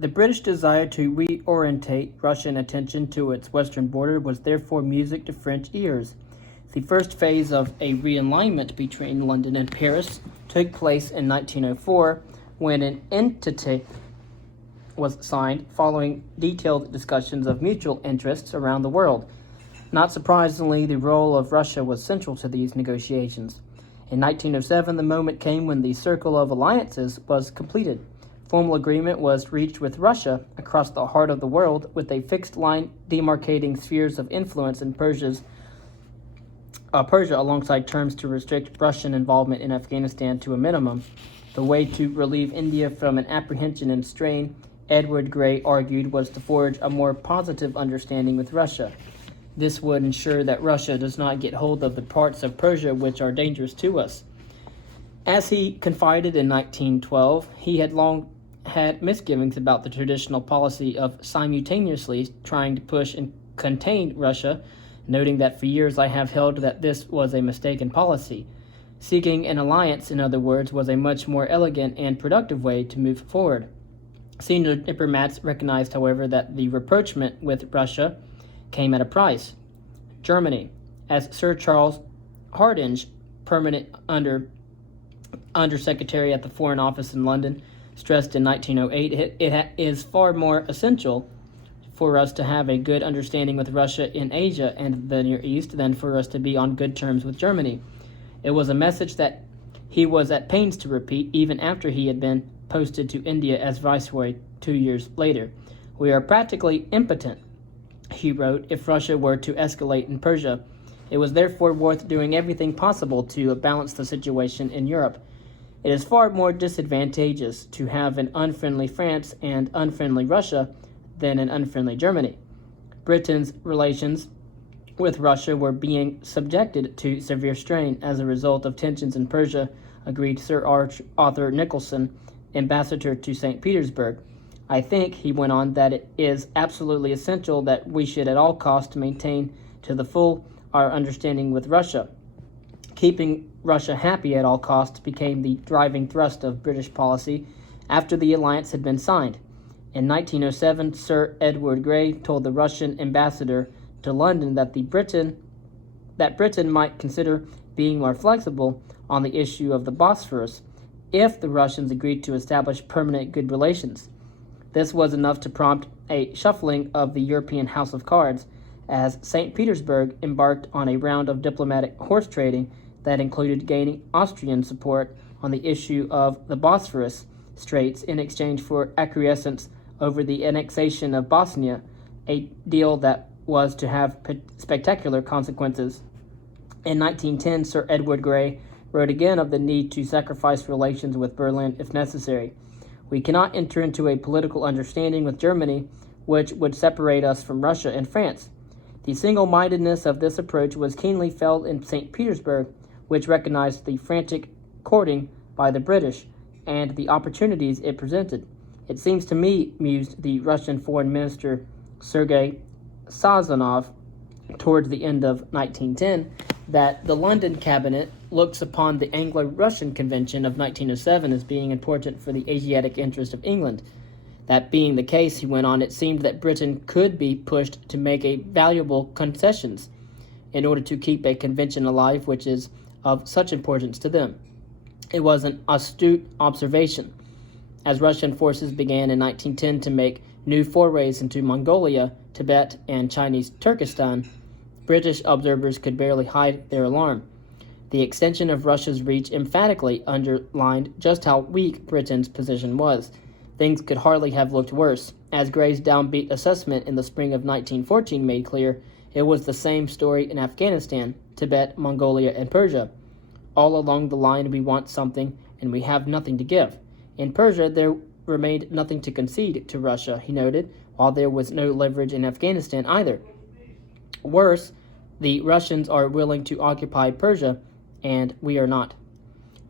The British desire to reorientate Russian attention to its western border was therefore music to French ears. The first phase of a realignment between London and Paris took place in 1904 when an entente was signed following detailed discussions of mutual interests around the world. Not surprisingly, the role of Russia was central to these negotiations. In 1907, the moment came when the circle of alliances was completed. Formal agreement was reached with Russia across the heart of the world, with a fixed line demarcating spheres of influence in Persia alongside terms to restrict Russian involvement in Afghanistan to a minimum. The way to relieve India from an apprehension and strain, Edward Grey argued, was to forge a more positive understanding with Russia. This would ensure that Russia does not get hold of the parts of Persia which are dangerous to us. As he confided in 1912, he had long had misgivings about the traditional policy of simultaneously trying to push and contain Russia, noting that for years I have held that this was a mistaken policy. Seeking an alliance, in other words, was a much more elegant and productive way to move forward. Senior diplomats recognized, however, that the rapprochement with Russia came at a price. Germany, as Sir Charles Hardinge, permanent Undersecretary at the Foreign Office in London, stressed in 1908, it is far more essential for us to have a good understanding with Russia in Asia and the Near East than for us to be on good terms with Germany. It was a message that he was at pains to repeat even after he had been posted to India as Viceroy 2 years later. We are practically impotent, he wrote, if Russia were to escalate in Persia. It was therefore worth doing everything possible to balance the situation in Europe. It is far more disadvantageous to have an unfriendly France and unfriendly Russia than an unfriendly Germany. Britain's relations with Russia were being subjected to severe strain as a result of tensions in Persia, agreed Sir Arthur Nicholson, ambassador to St. Petersburg. I think, he went on, that it is absolutely essential that we should at all costs maintain to the full our understanding with Russia. Keeping Russia happy at all costs became the driving thrust of British policy after the alliance had been signed. In 1907, Sir Edward Grey told the Russian ambassador to London that Britain might consider being more flexible on the issue of the Bosphorus if the Russians agreed to establish permanent good relations. This was enough to prompt a shuffling of the European house of cards as St. Petersburg embarked on a round of diplomatic horse trading that included gaining Austrian support on the issue of the Bosphorus Straits in exchange for acquiescence over the annexation of Bosnia, a deal that was to have spectacular consequences. In 1910, Sir Edward Grey wrote again of the need to sacrifice relations with Berlin if necessary. We cannot enter into a political understanding with Germany which would separate us from Russia and France. The single-mindedness of this approach was keenly felt in St. Petersburg, which recognized the frantic courting by the British and the opportunities it presented. It seems to me, mused the Russian Foreign Minister Sergei Sazonov towards the end of 1910, that the London cabinet looks upon the Anglo-Russian Convention of 1907 as being important for the Asiatic interest of England. That being the case, he went on, it seemed that Britain could be pushed to make valuable concessions in order to keep a convention alive which is of such importance to them. It was an astute observation. As Russian forces began in 1910 to make new forays into Mongolia, Tibet, and Chinese Turkestan, British observers could barely hide their alarm. The extension of Russia's reach emphatically underlined just how weak Britain's position was. Things could hardly have looked worse. As Gray's downbeat assessment in the spring of 1914 made clear, it was the same story in Afghanistan, Tibet, Mongolia, and Persia. All along the line we want something, and we have nothing to give. In Persia, there remained nothing to concede to Russia, he noted, while there was no leverage in Afghanistan either. Worse, the Russians are willing to occupy Persia, and we are not.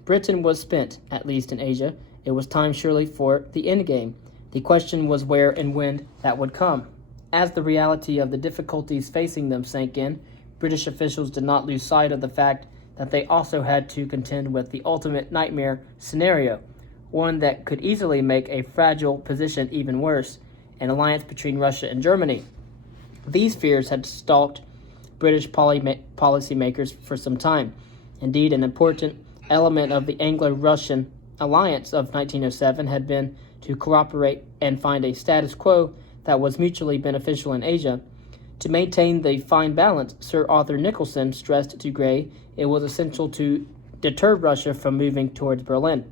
Britain was spent, at least in Asia. It was time surely for the endgame. The question was where and when that would come. As the reality of the difficulties facing them sank in, British officials did not lose sight of the fact that they also had to contend with the ultimate nightmare scenario, one that could easily make a fragile position even worse, an alliance between Russia and Germany. These fears had stalked British policymakers for some time. Indeed, an important element of the Anglo-Russian alliance of 1907 had been to cooperate and find a status quo that was mutually beneficial in Asia. To maintain the fine balance, Sir Arthur Nicholson stressed to Grey it was essential to deter Russia from moving towards Berlin.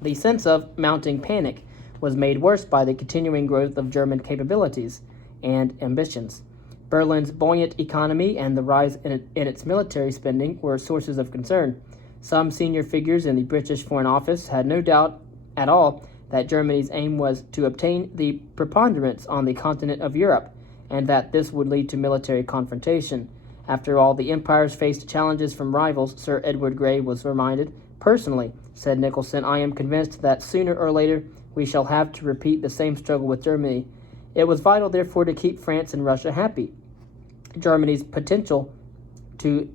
The sense of mounting panic was made worse by the continuing growth of German capabilities and ambitions. Berlin's buoyant economy and the rise in its military spending were sources of concern. Some senior figures in the British Foreign Office had no doubt at all that Germany's aim was to obtain the preponderance on the continent of Europe, and that this would lead to military confrontation. After all, the empires faced challenges from rivals, Sir Edward Grey was reminded. Personally, said Nicholson, I am convinced that sooner or later we shall have to repeat the same struggle with Germany. It was vital, therefore, to keep France and Russia happy. Germany's potential to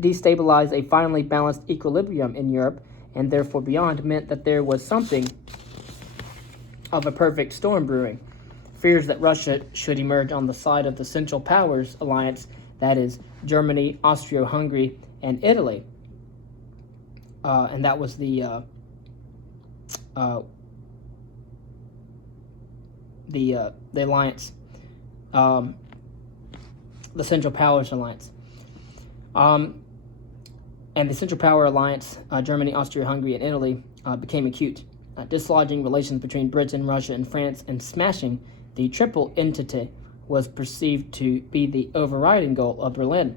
destabilize a finely balanced equilibrium in Europe, and therefore beyond, meant that there was something of a perfect storm brewing. Fears that Russia should emerge on the side of the Central Powers alliance, that is, Germany, Austria-Hungary, and Italy. And that was the alliance, the Central Powers alliance. And the Central Power Alliance, Germany, Austria-Hungary, and Italy, became acute, dislodging relations between Britain, Russia, and France, and smashing the Triple Entente was perceived to be the overriding goal of Berlin.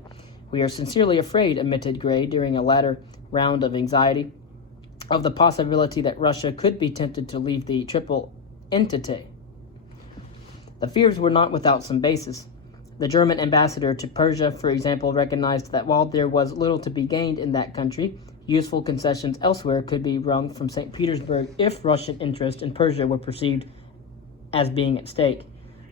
We are sincerely afraid, admitted Grey during a latter round of anxiety, of the possibility that Russia could be tempted to leave the Triple Entente. The fears were not without some basis. The German ambassador to Persia, for example, recognized that while there was little to be gained in that country, useful concessions elsewhere could be wrung from St. Petersburg if Russian interest in Persia were perceived as being at stake.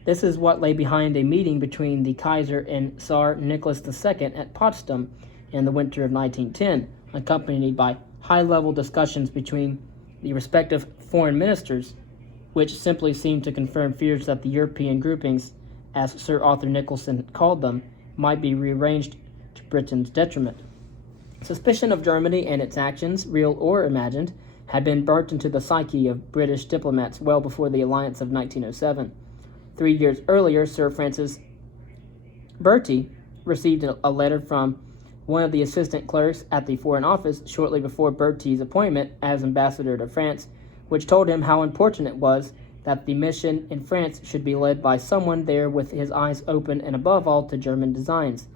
This is what lay behind a meeting between the Kaiser and Tsar Nicholas II at Potsdam in the winter of 1910, accompanied by high-level discussions between the respective foreign ministers, which simply seemed to confirm fears that the European groupings, as Sir Arthur Nicholson called them, might be rearranged to Britain's detriment. Suspicion of Germany and its actions, real or imagined, had been burnt into the psyche of British diplomats well before the alliance of 1907. 3 years earlier, Sir Francis Bertie received a letter from one of the assistant clerks at the Foreign Office shortly before Bertie's appointment as ambassador to France, which told him how important it was that the mission in France should be led by someone there with his eyes open and above all to German designs.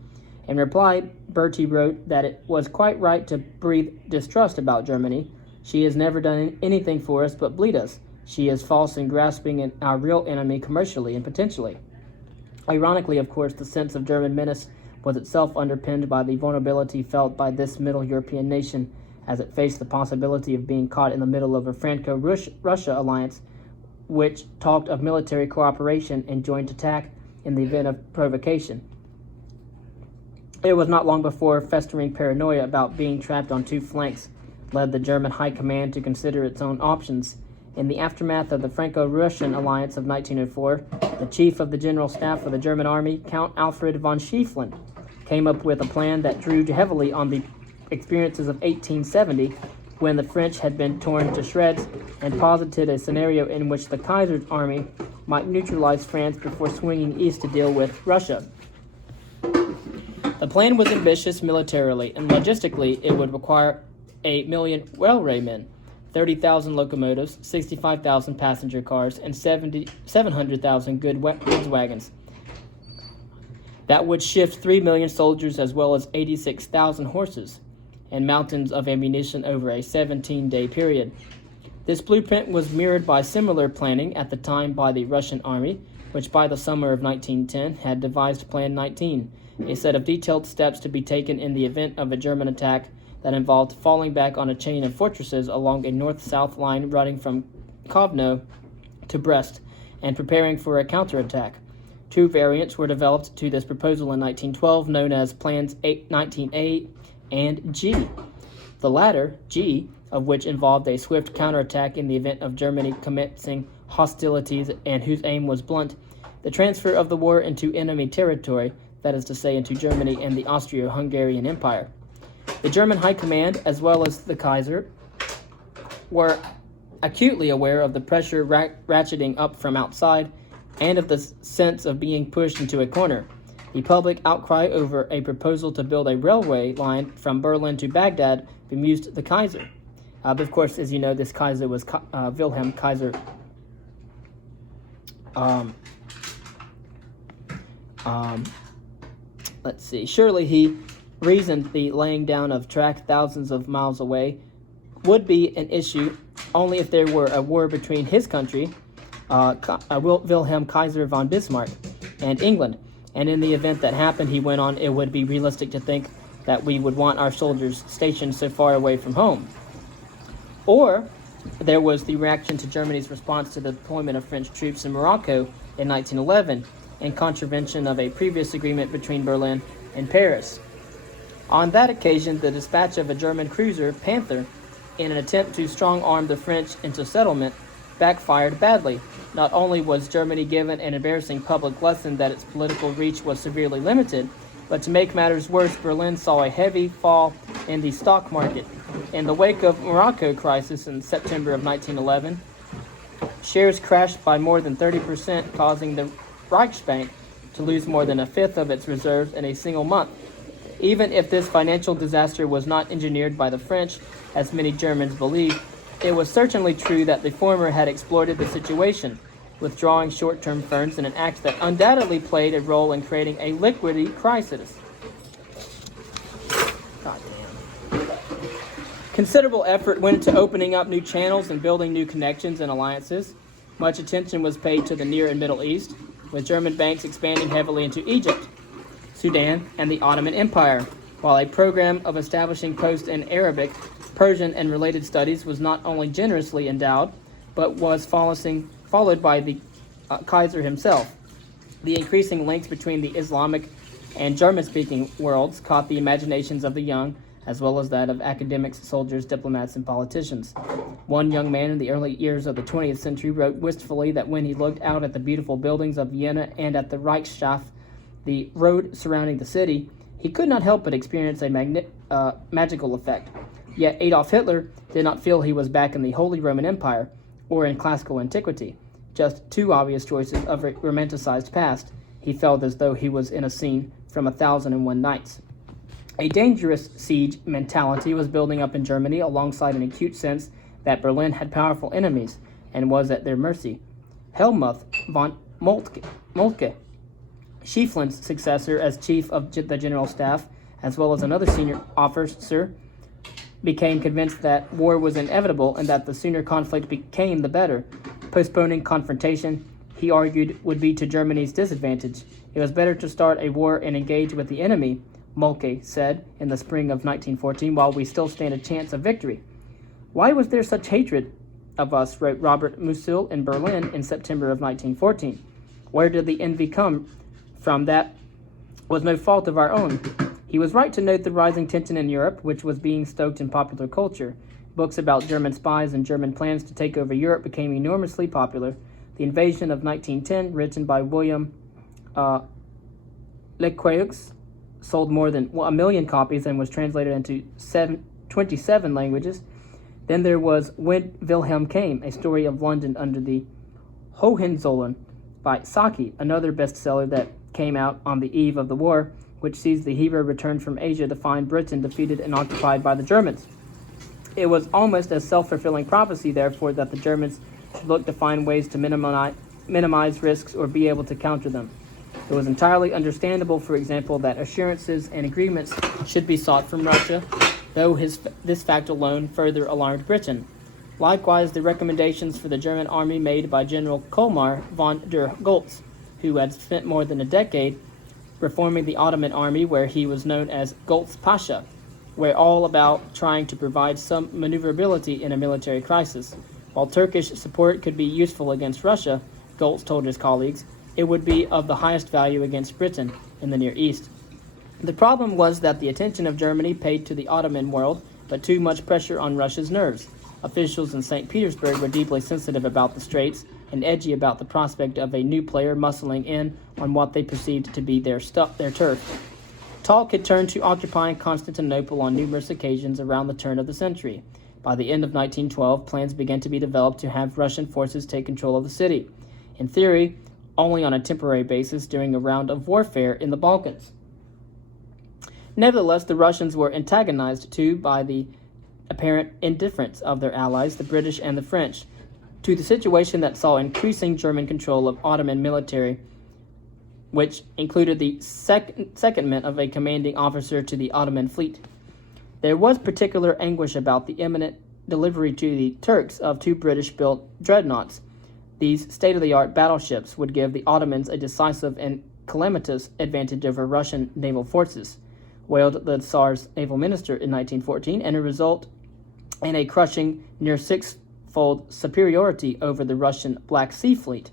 In reply, Bertie wrote that it was quite right to breathe distrust about Germany. She has never done anything for us but bleed us. She is false in grasping our real enemy commercially and potentially. Ironically, of course, the sense of German menace was itself underpinned by the vulnerability felt by this Middle European nation as it faced the possibility of being caught in the middle of a Franco-Russia alliance, which talked of military cooperation and joint attack in the event of provocation. It was not long before festering paranoia about being trapped on two flanks led the German High Command to consider its own options. In the aftermath of the Franco-Russian alliance of 1904, the chief of the General Staff of the German Army, Count Alfred von Schieffelin, came up with a plan that drew heavily on the experiences of 1870, when the French had been torn to shreds, and posited a scenario in which the Kaiser's army might neutralize France before swinging east to deal with Russia. The plan was ambitious militarily, and logistically it would require 8 million railwaymen, 30,000 locomotives, 65,000 passenger cars, and 700,000 goods wagons. That would shift 3 million soldiers as well as 86,000 horses and mountains of ammunition over a 17-day period. This blueprint was mirrored by similar planning at the time by the Russian army, which by the summer of 1910 had devised Plan 19, a set of detailed steps to be taken in the event of a German attack that involved falling back on a chain of fortresses along a north-south line running from Kovno to Brest, and preparing for a counterattack. Two variants were developed to this proposal in 1912, known as Plans 19A and G. The latter, G, of which involved a swift counterattack in the event of Germany commencing hostilities and whose aim was blunt the transfer of the war into enemy territory, that is to say, into Germany and the Austro-Hungarian Empire. The German High Command, as well as the Kaiser, were acutely aware of the pressure ratcheting up from outside and of the sense of being pushed into a corner. The public outcry over a proposal to build a railway line from Berlin to Baghdad bemused the Kaiser. But of course, as you know, this Kaiser was Wilhelm Kaiser. Let's see. Surely he reasoned the laying down of track thousands of miles away would be an issue only if there were a war between his country, Wilhelm Kaiser von Bismarck, and England. And in the event that happened, he went on, it would be realistic to think that we would want our soldiers stationed so far away from home. Or there was the reaction to Germany's response to the deployment of French troops in Morocco in 1911, in contravention of a previous agreement between Berlin and Paris. On that occasion, the dispatch of a German cruiser, Panther, in an attempt to strong-arm the French into settlement, backfired badly. Not only was Germany given an embarrassing public lesson that its political reach was severely limited, but to make matters worse, Berlin saw a heavy fall in the stock market. In the wake of Morocco crisis in September of 1911, shares crashed by more than 30%, causing the Reichsbank to lose more than a fifth of its reserves in a single month. Even if this financial disaster was not engineered by the French, as many Germans believe, it was certainly true that the former had exploited the situation, withdrawing short-term funds in an act that undoubtedly played a role in creating a liquidity crisis. Considerable effort went into opening up new channels and building new connections and alliances. Much attention was paid to the Near and Middle East, with German banks expanding heavily into Egypt, Sudan, and the Ottoman Empire, while a program of establishing posts in Arabic, Persian, and related studies was not only generously endowed, but was followed by the Kaiser himself. The increasing links between the Islamic and German-speaking worlds caught the imaginations of the young, as well as that of academics, soldiers, diplomats, and politicians. One young man in the early years of the 20th century wrote wistfully that when he looked out at the beautiful buildings of Vienna and at the Reichsstadt, the road surrounding the city, he could not help but experience a magical effect. Yet Adolf Hitler did not feel he was back in the Holy Roman Empire or in classical antiquity, just two obvious choices of a romanticized past. He felt as though he was in a scene from 1001 Nights. A dangerous siege mentality was building up in Germany alongside an acute sense that Berlin had powerful enemies and was at their mercy. Helmuth von Moltke, Schieffelin's successor as chief of the general staff, as well as another senior officer, became convinced that war was inevitable and that the sooner conflict became, the better. Postponing confrontation, he argued, would be to Germany's disadvantage. It was better to start a war and engage with the enemy, Moltke said in the spring of 1914, while we still stand a chance of victory. Why was there such hatred of us, wrote Robert Musil in Berlin in September of 1914. Where did the envy come from? That was no fault of our own. He was right to note the rising tension in Europe, which was being stoked in popular culture. Books about German spies and German plans to take over Europe became enormously popular. The Invasion of 1910, written by William Lequeux, sold more than 1 million copies and was translated into 27 languages. Then there was When Wilhelm Came, a story of London under the Hohenzollern by Saki, another bestseller that came out on the eve of the war, which sees the hero return from Asia to find Britain defeated and occupied by the Germans. It was almost a self-fulfilling prophecy, therefore, that the Germans should look to find ways to minimize risks or be able to counter them. It was entirely understandable, for example, that assurances and agreements should be sought from Russia, though this fact alone further alarmed Britain. Likewise, the recommendations for the German army made by General Colmar von der Goltz, who had spent more than a decade reforming the Ottoman army, where he was known as Goltz Pasha, were all about trying to provide some maneuverability in a military crisis. While Turkish support could be useful against Russia, Goltz told his colleagues, it would be of the highest value against Britain in the Near East. The problem was that the attention of Germany paid to the Ottoman world but too much pressure on Russia's nerves. Officials in St. Petersburg were deeply sensitive about the Straits and edgy about the prospect of a new player muscling in on what they perceived to be their turf. Talk had turned to occupying Constantinople on numerous occasions around the turn of the century. By the end of 1912, plans began to be developed to have Russian forces take control of the city. In theory, only on a temporary basis during a round of warfare in the Balkans. Nevertheless, the Russians were antagonized too by the apparent indifference of their allies, the British and the French, to the situation that saw increasing German control of Ottoman military, which included the secondment of a commanding officer to the Ottoman fleet. There was particular anguish about the imminent delivery to the Turks of 2 British-built dreadnoughts. These state-of-the-art battleships would give the Ottomans a decisive and calamitous advantage over Russian naval forces, wailed the Tsar's naval minister in 1914, and a result in a crushing near 6-fold superiority over the Russian Black Sea Fleet.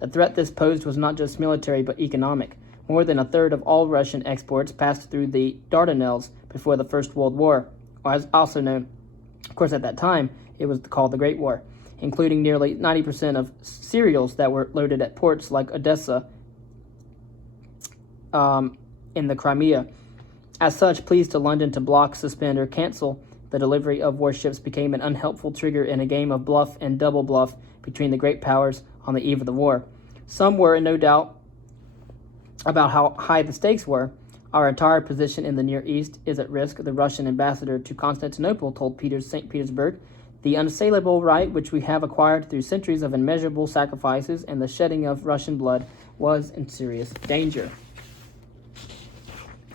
The threat this posed was not just military but economic. More than a third of all Russian exports passed through the Dardanelles before the First World War, or as also known, of course at that time, it was called the Great War, including nearly 90% of cereals that were loaded at ports like Odessa in the Crimea. As such, pleas to London to block, suspend, or cancel the delivery of warships became an unhelpful trigger in a game of bluff and double bluff between the great powers on the eve of the war. Some were in no doubt about how high the stakes were. Our entire position in the Near East is at risk, the Russian ambassador to Constantinople told St. Petersburg. The unassailable right which we have acquired through centuries of immeasurable sacrifices and the shedding of Russian blood was in serious danger.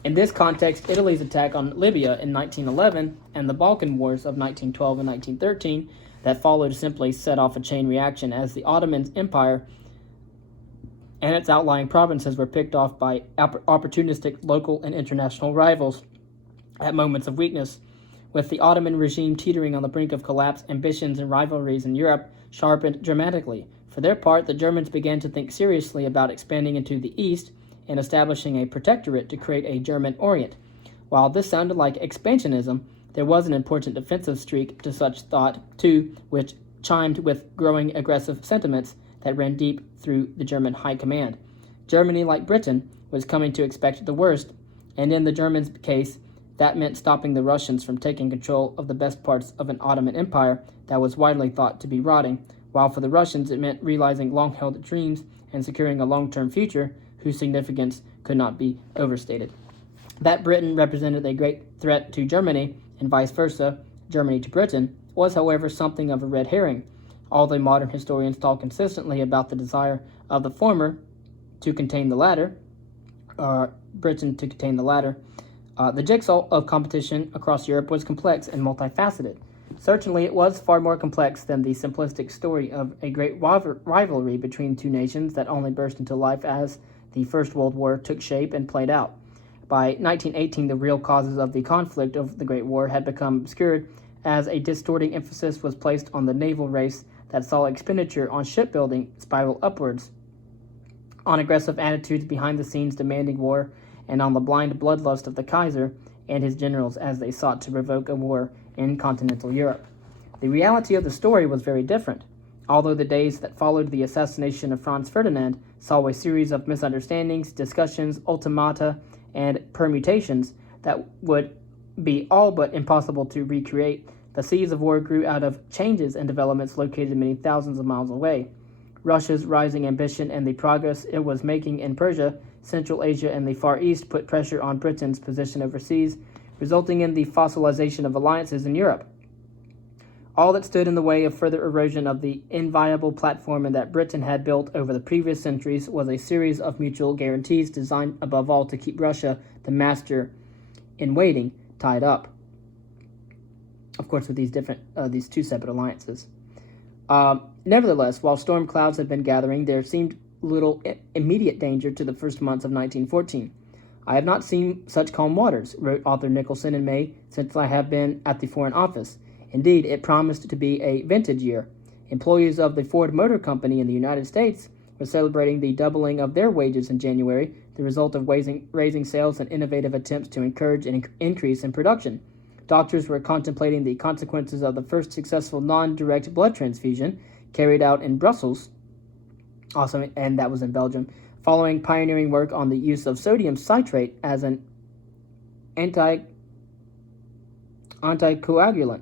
In this context, Italy's attack on Libya in 1911 and the Balkan Wars of 1912 and 1913 that followed simply set off a chain reaction as the Ottoman Empire and its outlying provinces were picked off by opportunistic local and international rivals at moments of weakness. With the Ottoman regime teetering on the brink of collapse, ambitions and rivalries in Europe sharpened dramatically. For their part, the Germans began to think seriously about expanding into the East and establishing a protectorate to create a German Orient. While this sounded like expansionism, there was an important defensive streak to such thought, too, which chimed with growing aggressive sentiments that ran deep through the German high command. Germany, like Britain, was coming to expect the worst, and in the Germans' case, that meant stopping the Russians from taking control of the best parts of an Ottoman Empire that was widely thought to be rotting, while for the Russians it meant realizing long-held dreams and securing a long-term future whose significance could not be overstated. That Britain represented a great threat to Germany, and vice versa, Germany to Britain, was, however, something of a red herring. Although modern historians talk consistently about the desire of the former to contain the latter, Britain to contain the latter, the jigsaw of competition across Europe was complex and multifaceted. Certainly, it was far more complex than the simplistic story of a great rivalry between two nations that only burst into life as the First World War took shape and played out. By 1918, the real causes of the conflict of the Great War had become obscured as a distorting emphasis was placed on the naval race that saw expenditure on shipbuilding spiral upwards, on aggressive attitudes behind the scenes demanding war, and on the blind bloodlust of the Kaiser and his generals as they sought to provoke a war in continental Europe. The reality of the story was very different. Although the days that followed the assassination of Franz Ferdinand saw a series of misunderstandings, discussions, ultimata, and permutations that would be all but impossible to recreate, the seeds of war grew out of changes and developments located many thousands of miles away. Russia's rising ambition and the progress it was making in Persia, Central Asia, and the Far East put pressure on Britain's position overseas, resulting in the fossilization of alliances in Europe. All that stood in the way of further erosion of the inviolable platform that Britain had built over the previous centuries was a series of mutual guarantees designed above all to keep Russia, the master in waiting, tied up. Of course, with these two separate alliances. Nevertheless, while storm clouds had been gathering, there seemed little immediate danger to the first months of 1914. I have not seen such calm waters, wrote author Nicholson in May, since I have been at the Foreign Office. Indeed, it promised to be a vintage year. Employees of the Ford Motor Company in the United States were celebrating the doubling of their wages in January, the result of raising sales and innovative attempts to encourage an increase in production. Doctors were contemplating the consequences of the first successful non-direct blood transfusion carried out in Brussels, and that was in Belgium, following pioneering work on the use of sodium citrate as an anticoagulant.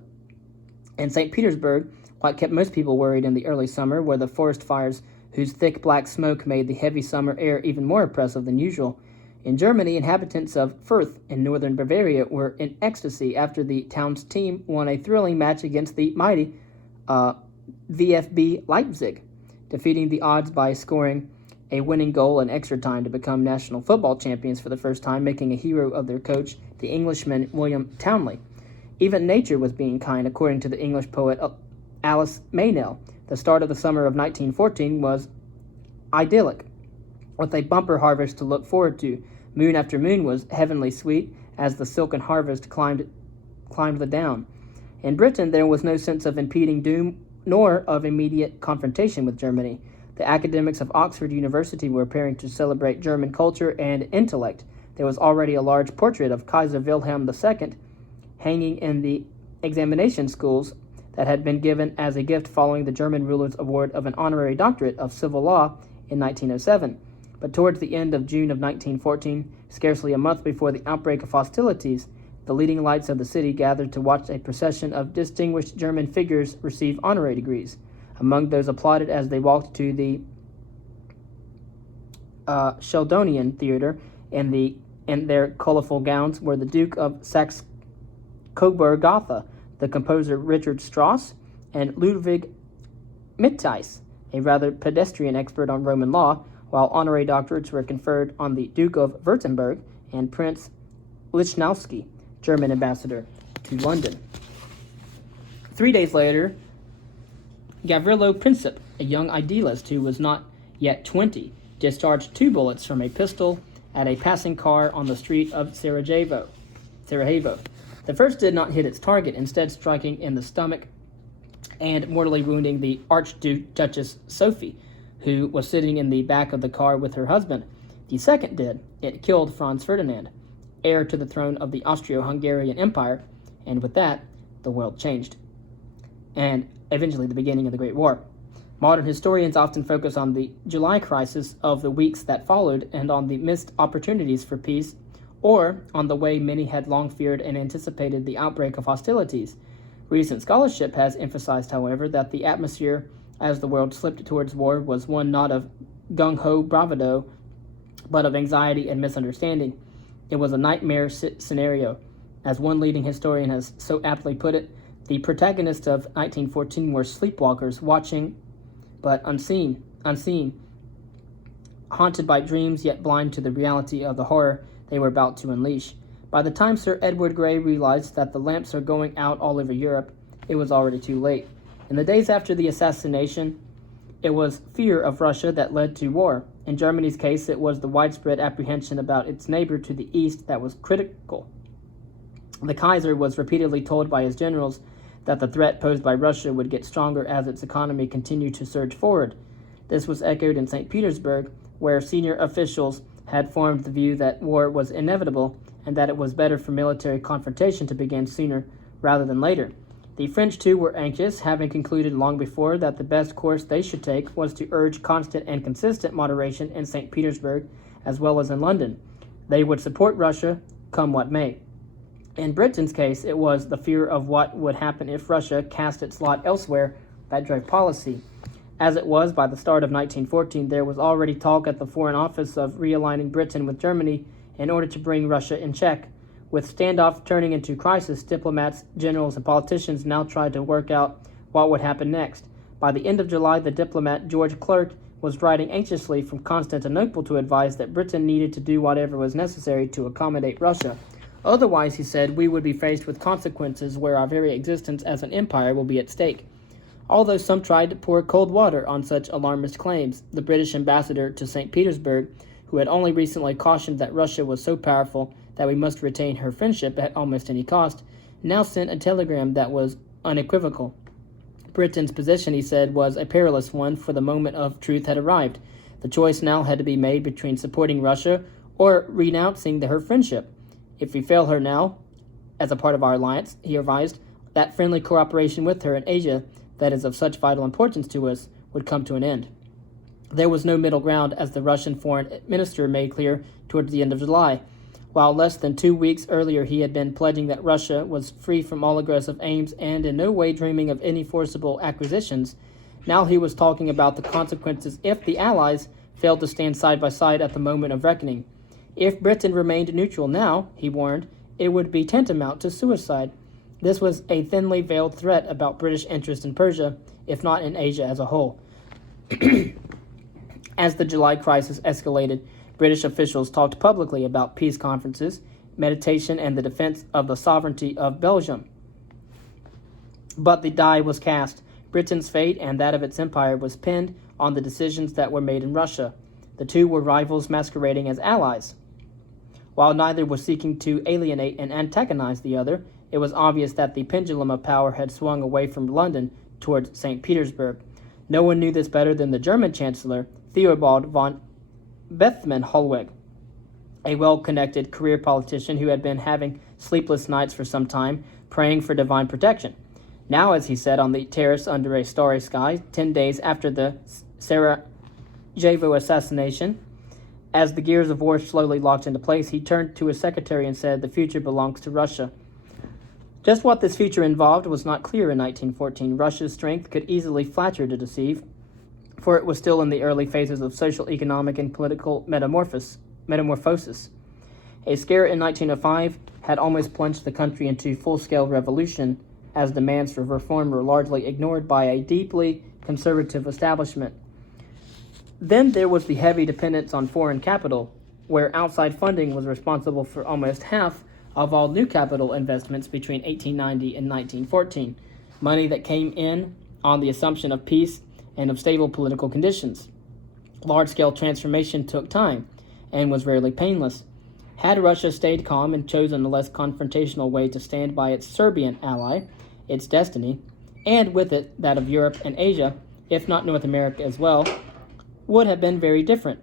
In St. Petersburg, what kept most people worried in the early summer were the forest fires whose thick black smoke made the heavy summer air even more oppressive than usual. In Germany, inhabitants of Fürth in northern Bavaria were in ecstasy after the town's team won a thrilling match against the mighty VfB Leipzig, defeating the odds by scoring a winning goal in extra time to become national football champions for the first time, making a hero of their coach, the Englishman William Townley. Even nature was being kind, according to the English poet Alice Meynell. The start of the summer of 1914 was idyllic, with a bumper harvest to look forward to. Moon after moon was heavenly sweet as the silken harvest climbed the down. In Britain, there was no sense of impending doom nor of immediate confrontation with Germany. The academics of Oxford University were preparing to celebrate German culture and intellect. There was already a large portrait of Kaiser Wilhelm II hanging in the examination schools that had been given as a gift following the German ruler's award of an honorary doctorate of civil law in 1907. But towards the end of June of 1914, scarcely a month before the outbreak of hostilities, the leading lights of the city gathered to watch a procession of distinguished German figures receive honorary degrees. Among those applauded as they walked to the Sheldonian Theater in their colorful gowns were the Duke of Saxe-Coburg-Gotha, the composer Richard Strauss, and Ludwig Mitteis, a rather pedestrian expert on Roman law, while honorary doctorates were conferred on the Duke of Württemberg and Prince Lichnowsky, German ambassador to London. 3 days later, Gavrilo Princip, a young idealist who was not yet 20, discharged 2 bullets from a pistol at a passing car on the street of Sarajevo. The first did not hit its target, instead striking in the stomach and mortally wounding the Archduchess Sophie, who was sitting in the back of the car with her husband. The second did. It killed Franz Ferdinand, heir to the throne of the Austro-Hungarian Empire, and with that, the world changed. And eventually the beginning of the Great War. Modern historians often focus on the July crisis of the weeks that followed and on the missed opportunities for peace, or on the way many had long feared and anticipated the outbreak of hostilities. Recent scholarship has emphasized, however, that the atmosphere as the world slipped towards war was one not of gung-ho bravado, but of anxiety and misunderstanding. It was a nightmare scenario. As one leading historian has so aptly put it, the protagonists of 1914 were sleepwalkers, watching but unseen, haunted by dreams yet blind to the reality of the horror they were about to unleash. By the time Sir Edward Grey realized that the lamps are going out all over Europe, it was already too late. In the days after the assassination, it was fear of Russia that led to war. In Germany's case, it was the widespread apprehension about its neighbor to the east that was critical. The Kaiser was repeatedly told by his generals that the threat posed by Russia would get stronger as its economy continued to surge forward. This was echoed in St. Petersburg, where senior officials had formed the view that war was inevitable and that it was better for military confrontation to begin sooner rather than later. The French, too, were anxious, having concluded long before that the best course they should take was to urge constant and consistent moderation in St. Petersburg as well as in London. They would support Russia, come what may. In Britain's case, it was the fear of what would happen if Russia cast its lot elsewhere that drove policy. As it was, by the start of 1914, there was already talk at the Foreign Office of realigning Britain with Germany in order to bring Russia in check. With standoff turning into crisis, diplomats, generals, and politicians now tried to work out what would happen next. By the end of July, the diplomat George Clerk was writing anxiously from Constantinople to advise that Britain needed to do whatever was necessary to accommodate Russia. Otherwise, he said, we would be faced with consequences where our very existence as an empire will be at stake. Although some tried to pour cold water on such alarmist claims, the British ambassador to St. Petersburg, who had only recently cautioned that Russia was so powerful that we must retain her friendship at almost any cost, now sent a telegram that was unequivocal. Britain's position, he said, was a perilous one, for the moment of truth had arrived. The choice now had to be made between supporting Russia or renouncing her friendship. If we fail her now, as a part of our alliance, he advised, that friendly cooperation with her in Asia that is of such vital importance to us would come to an end. There was no middle ground, as the Russian foreign minister made clear towards the end of July. While less than 2 weeks earlier he had been pledging that Russia was free from all aggressive aims and in no way dreaming of any forcible acquisitions, now he was talking about the consequences if the Allies failed to stand side by side at the moment of reckoning. If Britain remained neutral now, he warned, it would be tantamount to suicide. This was a thinly veiled threat about British interest in Persia, if not in Asia as a whole. As the July crisis escalated, British officials talked publicly about peace conferences, mediation, and the defense of the sovereignty of Belgium. But the die was cast. Britain's fate and that of its empire was pinned on the decisions that were made in Russia. The two were rivals masquerading as allies. While neither was seeking to alienate and antagonize the other, it was obvious that the pendulum of power had swung away from London towards St. Petersburg. No one knew this better than the German Chancellor, Theobald von Bethmann-Hollweg, a well-connected career politician who had been having sleepless nights for some time, praying for divine protection. Now, as he said on the terrace under a starry sky, 10 days after the Sarajevo assassination, as the gears of war slowly locked into place, he turned to his secretary and said, "The future belongs to Russia." Just what this future involved was not clear in 1914. Russia's strength could easily flatter to deceive, for it was still in the early phases of social, economic, and political metamorphosis. A scare in 1905 had almost plunged the country into full-scale revolution, as demands for reform were largely ignored by a deeply conservative establishment. Then there was the heavy dependence on foreign capital, where outside funding was responsible for almost half of all new capital investments between 1890 and 1914, money that came in on the assumption of peace and of stable political conditions. Large-scale transformation took time and was rarely painless. Had Russia stayed calm and chosen a less confrontational way to stand by its Serbian ally, its destiny, and with it that of Europe and Asia, if not North America as well, would have been very different.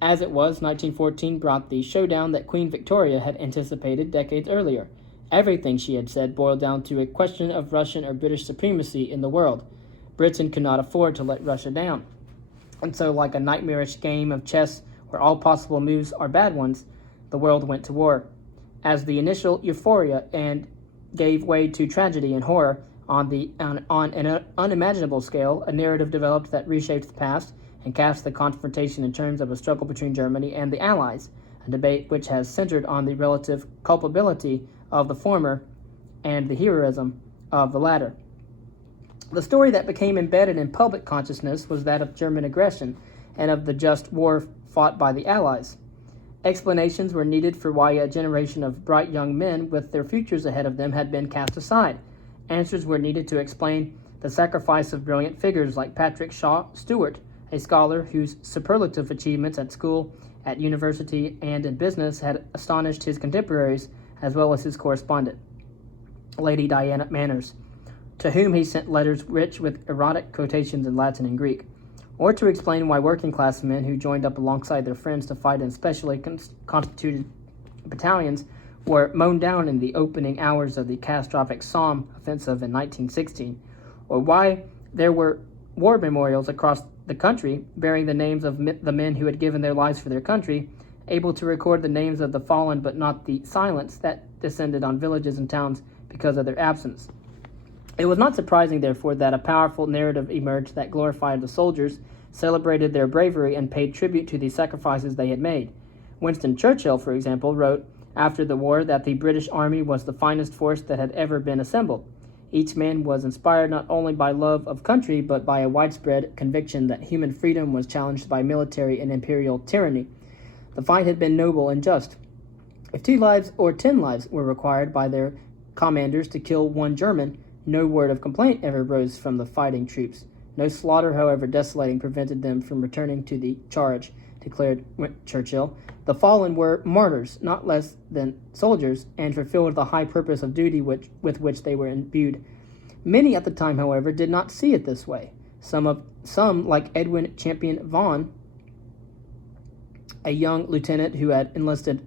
As it was, 1914 brought the showdown that Queen Victoria had anticipated decades earlier. Everything, she had said, boiled down to a question of Russian or British supremacy in the world. Britain could not afford to let Russia down. And so, like a nightmarish game of chess where all possible moves are bad ones, the world went to war. As the initial euphoria and gave way to tragedy and horror on an unimaginable scale, a narrative developed that reshaped the past and cast the confrontation in terms of a struggle between Germany and the Allies, a debate which has centered on the relative culpability of the former and the heroism of the latter. The story that became embedded in public consciousness was that of German aggression and of the just war fought by the Allies. Explanations were needed for why a generation of bright young men with their futures ahead of them had been cast aside. Answers were needed to explain the sacrifice of brilliant figures like Patrick Shaw Stewart, a scholar whose superlative achievements at school, at university, and in business had astonished his contemporaries as well as his correspondent, Lady Diana Manners, to whom he sent letters rich with erotic quotations in Latin and Greek, or to explain why working-class men who joined up alongside their friends to fight in specially constituted battalions were mown down in the opening hours of the catastrophic Somme offensive in 1916, or why there were war memorials across the country bearing the names of the men who had given their lives for their country, able to record the names of the fallen but not the silence that descended on villages and towns because of their absence. It was not surprising, therefore, that a powerful narrative emerged that glorified the soldiers, celebrated their bravery, and paid tribute to the sacrifices they had made. Winston Churchill, for example, wrote after the war that the British Army was the finest force that had ever been assembled. Each man was inspired not only by love of country, but by a widespread conviction that human freedom was challenged by military and imperial tyranny. The fight had been noble and just. If 2 lives or 10 lives were required by their commanders to kill one German, no word of complaint ever rose from the fighting troops. No slaughter, however desolating, prevented them from returning to the charge, declared Churchill. The fallen were martyrs, not less than soldiers, and fulfilled the high purpose of duty with which they were imbued. Many at the time, however, did not see it this way. Some, like Edwin Champion Vaughan, a young lieutenant who had enlisted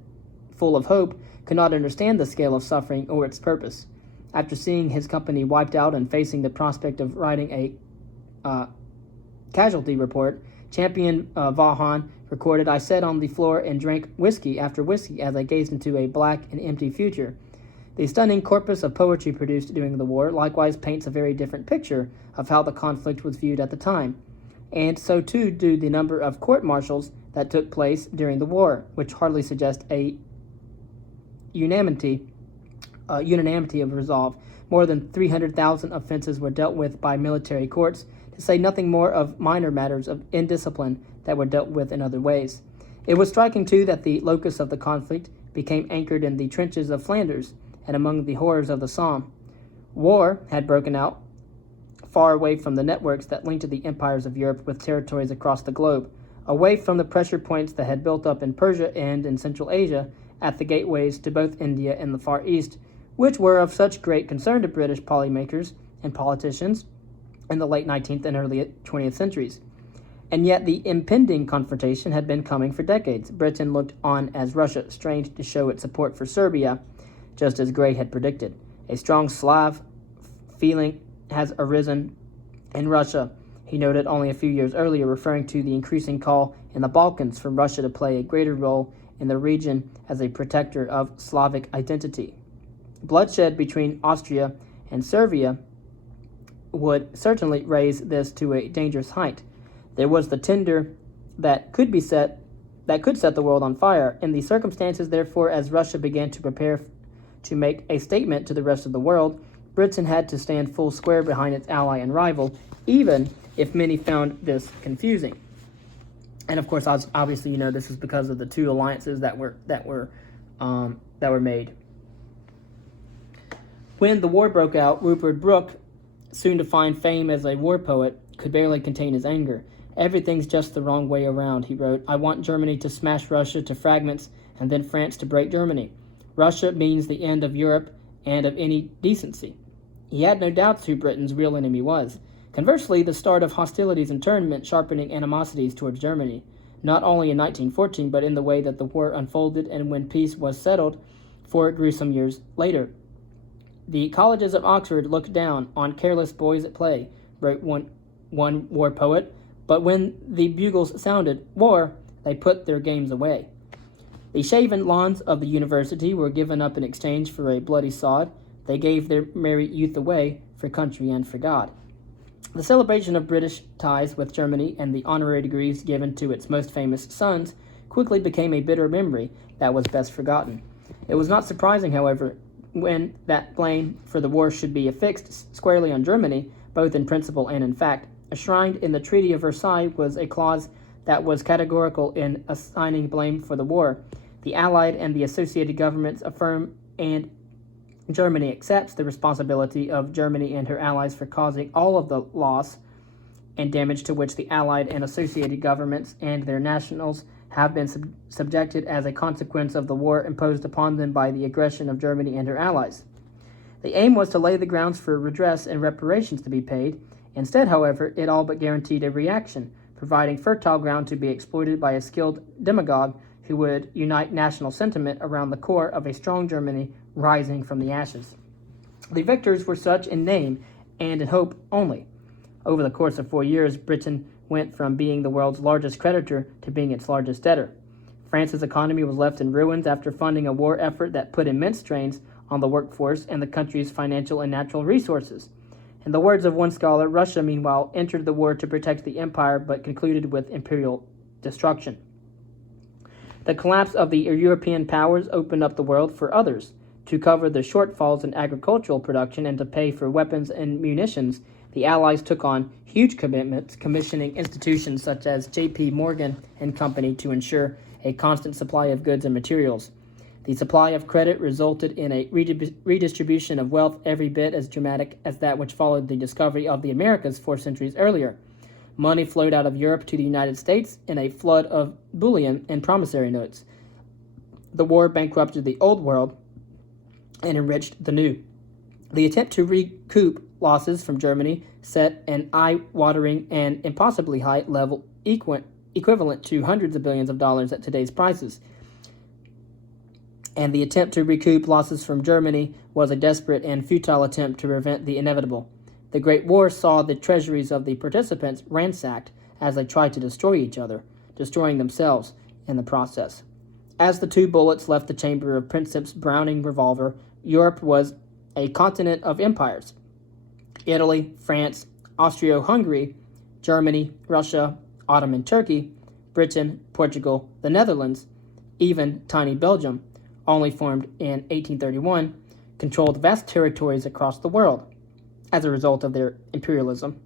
full of hope, could not understand the scale of suffering or its purpose. After seeing his company wiped out and facing the prospect of writing a casualty report, Champion Vaughan recorded, "I sat on the floor and drank whiskey after whiskey as I gazed into a black and empty future." The stunning corpus of poetry produced during the war likewise paints a very different picture of how the conflict was viewed at the time, and so too do the number of court-martials that took place during the war, which hardly suggest a unanimity of resolve. More than 300,000 offenses were dealt with by military courts, to say nothing more of minor matters of indiscipline that were dealt with in other ways. It was striking, too, that the locus of the conflict became anchored in the trenches of Flanders and among the horrors of the Somme. War had broken out far away from the networks that linked the empires of Europe with territories across the globe, away from the pressure points that had built up in Persia and in Central Asia at the gateways to both India and the Far East, which were of such great concern to British policymakers and politicians in the late 19th and early 20th centuries. And yet the impending confrontation had been coming for decades. Britain looked on as Russia strained to show its support for Serbia, just as Gray had predicted. A strong Slav feeling has arisen in Russia, he noted only a few years earlier, referring to the increasing call in the Balkans for Russia to play a greater role in the region as a protector of Slavic identity. Bloodshed between Austria and Serbia would certainly raise this to a dangerous height. There was the tinder that could set the world on fire. In the circumstances, therefore, as Russia began to prepare to make a statement to the rest of the world, Britain had to stand full square behind its ally and rival, even if many found this confusing. And of course, obviously, this is because of the two alliances that were made. When the war broke out, Rupert Brooke, soon to find fame as a war poet, could barely contain his anger. "Everything's just the wrong way around," he wrote. "I want Germany to smash Russia to fragments and then France to break Germany. Russia means the end of Europe and of any decency." He had no doubts who Britain's real enemy was. Conversely, the start of hostilities in turn meant sharpening animosities towards Germany, not only in 1914, but in the way that the war unfolded and when peace was settled, for it grew some years later. "The colleges of Oxford looked down on careless boys at play," wrote one war poet, "but when the bugles sounded war, they put their games away." The shaven lawns of the university were given up in exchange for a bloody sod. They gave their merry youth away for country and for God. The celebration of British ties with Germany and the honorary degrees given to its most famous sons quickly became a bitter memory that was best forgotten. It was not surprising, however, when that blame for the war should be affixed squarely on Germany, both in principle and in fact. Enshrined in the Treaty of Versailles was a clause that was categorical in assigning blame for the war. The Allied and the associated governments affirm, and Germany accepts the responsibility of Germany and her allies for causing all of the loss and damage to which the Allied and associated governments and their nationals have been subjected as a consequence of the war imposed upon them by the aggression of Germany and her allies. The aim was to lay the grounds for redress and reparations to be paid. Instead, however, it all but guaranteed a reaction, providing fertile ground to be exploited by a skilled demagogue who would unite national sentiment around the core of a strong Germany rising from the ashes. The victors were such in name and in hope only. Over the course of 4 years, Britain went from being the world's largest creditor to being its largest debtor. France's economy was left in ruins after funding a war effort that put immense strains on the workforce and the country's financial and natural resources. In the words of one scholar, Russia, meanwhile, entered the war to protect the empire but concluded with imperial destruction. The collapse of the European powers opened up the world for others. To cover the shortfalls in agricultural production and to pay for weapons and munitions, the Allies took on huge commitments, commissioning institutions such as J.P. Morgan and Company to ensure a constant supply of goods and materials. The supply of credit resulted in a redistribution of wealth every bit as dramatic as that which followed the discovery of the Americas 4 centuries earlier. Money flowed out of Europe to the United States in a flood of bullion and promissory notes. The war bankrupted the old world and enriched the new. The attempt to recoup losses from Germany set an eye-watering and impossibly high level equivalent to hundreds of billions of dollars at today's prices. and the attempt to recoup losses from Germany was a desperate and futile attempt to prevent the inevitable. The Great War saw the treasuries of the participants ransacked as they tried to destroy each other, destroying themselves in the process. As the two bullets left the chamber of Princeps' Browning revolver, Europe was a continent of empires. Italy, France, Austria-Hungary, Germany, Russia, Ottoman Turkey, Britain, Portugal, the Netherlands, even tiny Belgium, only formed in 1831, controlled vast territories across the world as a result of their imperialism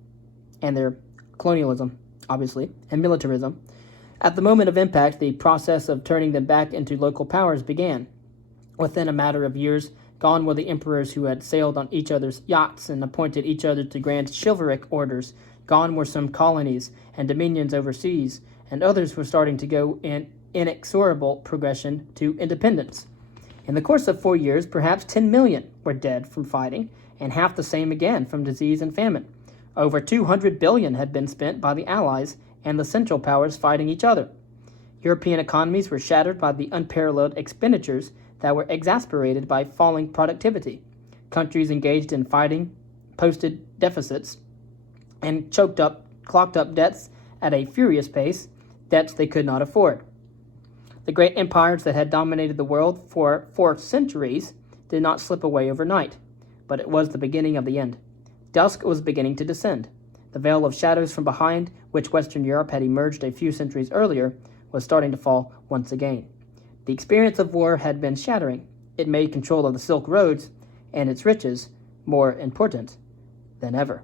and their colonialism, obviously, and militarism. At the moment of impact, the process of turning them back into local powers began. Within a matter of years, gone were the emperors who had sailed on each other's yachts and appointed each other to grand chivalric orders. Gone were some colonies and dominions overseas, and others were starting to go in inexorable progression to independence. In the course of 4 years, perhaps 10 million were dead from fighting, and half the same again from disease and famine. Over 200 billion had been spent by the Allies and the Central Powers fighting each other. European economies were shattered by the unparalleled expenditures that were exasperated by falling productivity. Countries engaged in fighting posted deficits and clocked up debts at a furious pace, debts they could not afford. The great empires that had dominated the world for 4 centuries did not slip away overnight, but it was the beginning of the end. Dusk was beginning to descend. The veil of shadows from behind which Western Europe had emerged a few centuries earlier was starting to fall once again. The experience of war had been shattering. It made control of the Silk Roads and its riches more important than ever.